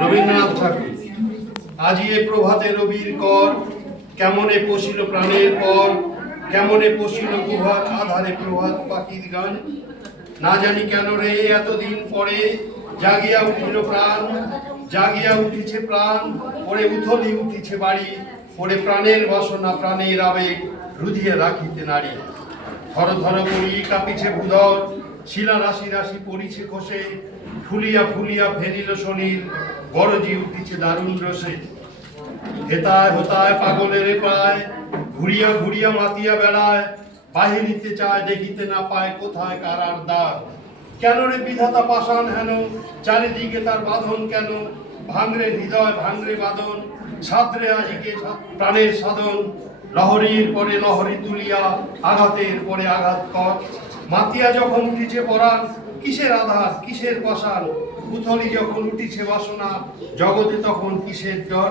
রবীন্দ্রনাথ ঠাকুর। আজি এ প্রভাতে রবির কর, কেমনে পশিল প্রাণের পর, কেমনে পশিল গুহার আধারে প্রভাত পাখির গান। না জানি কেন রে এতদিন পরে জাগিয়া উঠিল প্রাণ, জাগিয়া উঠিছে প্রাণ, ওরে উথলি উঠিছে বাড়ি, ওরে প্রাণের বাসনা প্রাণের আবেগ রুধিয়ে রাখিতে নারী। ধর ধর করি কাঁপিছে ভূধর, শিলা রাশি রাশি পড়িছে খসে, ফুলিয়া ফুলিয়া ফেলিল শনির, গরজি উঠিছে দারুণ রসে। হেতায় হোতায় পাগলের পায়, ঘুরিয়া ঘুরিয়া মাতিয়া বেড়ায়, বাহিরিতে চায় দেখিতে না পায় কোথায় কারার দ্বার। কেন রে বিধাতা পাষাণ হেন, চারিদিকে তার বাঁধন কেন, ভাঙরে হৃদয় ভাঙরে বাঁধন, সাঁতরে আজিকে প্রাণের সাধন। লহরীর পরে লহরী তুলিয়া আঘাতের পরে আঘাত কর, মাতিয়া যখন উঠিছে পরাণ, কিসের আধার কিসের পাষাণ, উথলি যখন উঠিছে বাসনা, জগতে তখন কিসের জ্বর।